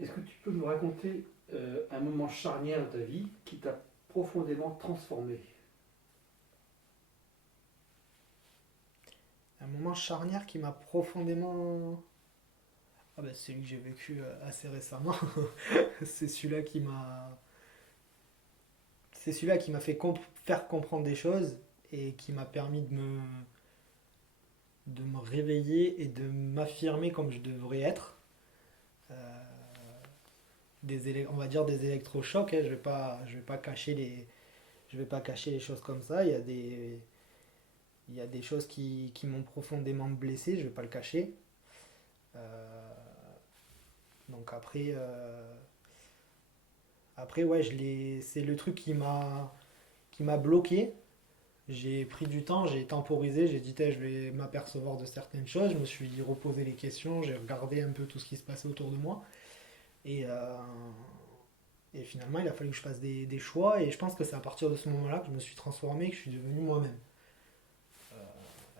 Est-ce que tu peux me raconter un moment charnière de ta vie qui t'a profondément transformé? Un moment charnière qui m'a profondément. Ah bah, c'est celui que j'ai vécu assez récemment. c'est celui-là qui m'a. C'est celui-là qui m'a fait faire comprendre des choses et qui m'a permis de me réveiller et de m'affirmer comme je devrais être. Euh, on va dire des électrochocs, hein, je vais pas cacher les choses comme ça. Il y a des choses qui m'ont profondément blessé, je vais pas le cacher. Euh, donc après ouais, c'est le truc qui m'a bloqué. J'ai pris du temps, j'ai temporisé, j'ai dit je vais m'apercevoir de certaines choses, je me suis reposé les questions, j'ai regardé un peu tout ce qui se passait autour de moi. Et, euh, et finalement, il a fallu que je fasse des choix. Et je pense que c'est à partir de ce moment-là que je me suis transformé, que je suis devenu moi-même.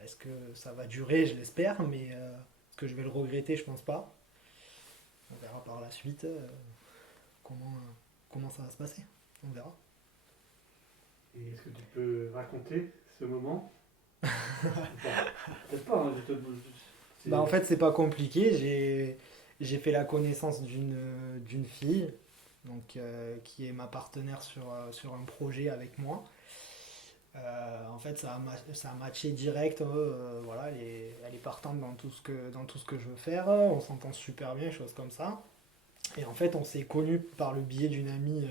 Est-ce que ça va durer? Je l'espère. Mais est-ce que je vais le regretter? Je pense pas. On verra par la suite comment, comment ça va se passer. On verra. Et est-ce que tu peux raconter ce moment ou pas? Peut-être pas, hein, Bah, en c'est- fait, c'est pas compliqué. J'ai fait la connaissance d'une fille qui est ma partenaire sur un projet avec moi. En fait, ça a matché direct. Voilà, elle est partante dans tout ce que je veux faire. On s'entend super bien, choses comme ça. Et en fait, on s'est connus par le biais d'une amie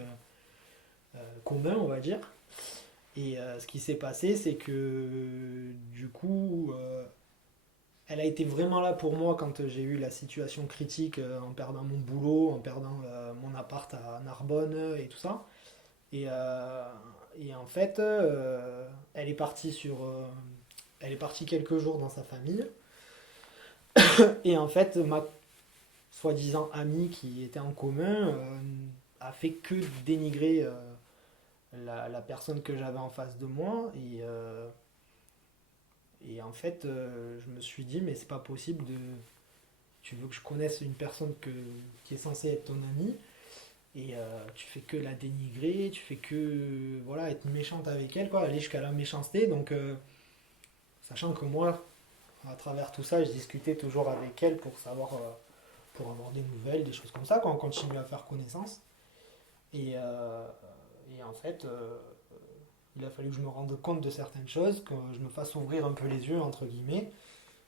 commun, on va dire. Et ce qui s'est passé, c'est que du coup, elle a été vraiment là pour moi quand j'ai eu la situation critique en perdant mon boulot, en perdant mon appart à Narbonne et tout ça. Et, euh, et en fait, elle est partie quelques jours dans sa famille. Et en fait, ma soi-disant amie qui était en commun a fait que dénigrer la personne que j'avais en face de moi. Et en fait, je me suis dit, mais c'est pas possible de. Tu veux que je connaisse une personne qui est censée être ton amie et tu fais que la dénigrer, tu fais que voilà, être méchante avec elle, quoi, aller jusqu'à la méchanceté. Donc, sachant que moi, à travers tout ça, je discutais toujours avec elle pour savoir, pour avoir des nouvelles, des choses comme ça, quand on continue à faire connaissance. Et, euh, et en fait, il a fallu que je me rende compte de certaines choses, que je me fasse ouvrir un peu les yeux, entre guillemets,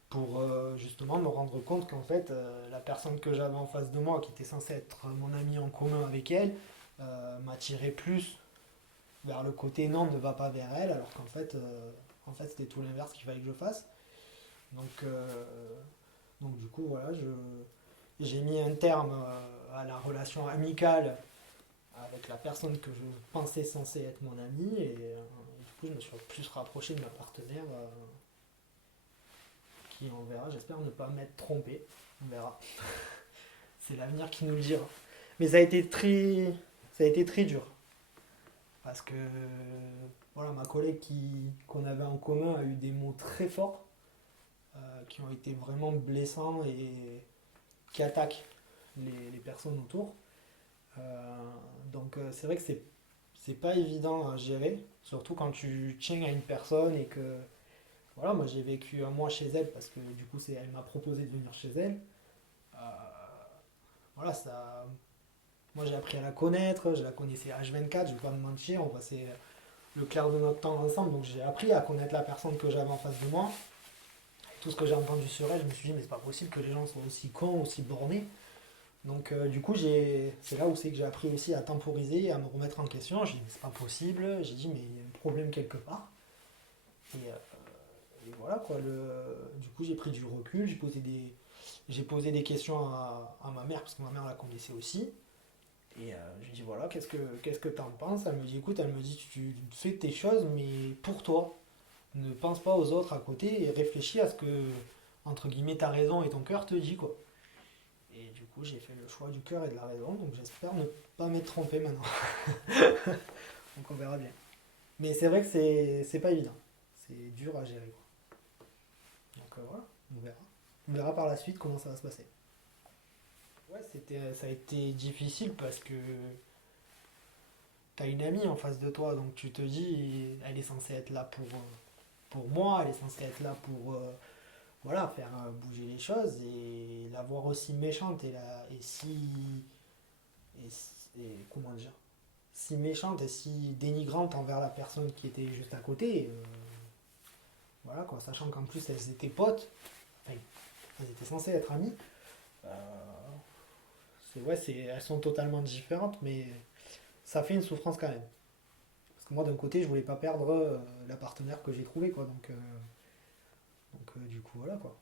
pour justement me rendre compte qu'en fait, la personne que j'avais en face de moi, qui était censée être mon ami en commun avec elle, m'attirait plus vers le côté non, ne va pas vers elle, alors en fait c'était tout l'inverse qu'il fallait que je fasse. Donc, euh, donc du coup, voilà, j'ai mis un terme à la relation amicale avec la personne que je pensais censée être mon ami, et du coup, je me suis plus rapproché de ma partenaire, qui, on verra, j'espère ne pas m'être trompé. On verra. C'est l'avenir qui nous le dira. Mais ça a été très dur. Parce que voilà, ma collègue qu'on avait en commun a eu des mots très forts qui ont été vraiment blessants et qui attaquent les personnes autour. C'est vrai que c'est pas évident à gérer, surtout quand tu tiens à une personne et que voilà, moi j'ai vécu un mois chez elle parce que du coup elle m'a proposé de venir chez elle. Euh, voilà, ça, moi j'ai appris à la connaître, je la connaissais H24, je vais pas me mentir, on passait le clair de notre temps ensemble, donc j'ai appris à connaître la personne que j'avais en face de moi. Tout ce que j'ai entendu sur elle, je me suis dit mais c'est pas possible que les gens soient aussi cons, aussi bornés. Donc du coup c'est là où c'est que j'ai appris aussi à temporiser, à me remettre en question. J'ai dit mais c'est pas possible, j'ai dit mais il y a un problème quelque part. Et voilà quoi, du coup j'ai pris du recul, j'ai posé des questions à ma mère parce que ma mère la connaissait aussi. Et je lui dis voilà, qu'est-ce que t'en penses? Elle me dit écoute, elle me dit tu fais tes choses mais pour toi. Ne pense pas aux autres à côté et réfléchis à ce que, entre guillemets, ta raison et ton cœur te dit quoi. Et du coup j'ai fait le choix du cœur et de la raison, donc j'espère ne pas m'être trompé maintenant. Donc on verra bien. Mais c'est vrai que c'est pas évident. C'est dur à gérer quoi. Donc voilà, on verra. On verra par la suite comment ça va se passer. Ouais, ça a été difficile parce que t'as une amie en face de toi, donc tu te dis, elle est censée être là pour moi, elle est censée être là pour voilà, faire bouger les choses et la voir aussi méchante et si. Comment dire? Si méchante et si dénigrante envers la personne qui était juste à côté. Voilà quoi, sachant qu'en plus elles étaient potes, enfin, elles étaient censées être amies. Euh, elles sont totalement différentes, mais ça fait une souffrance quand même. Parce que moi d'un côté je voulais pas perdre la partenaire que j'ai trouvée quoi, donc du coup voilà quoi.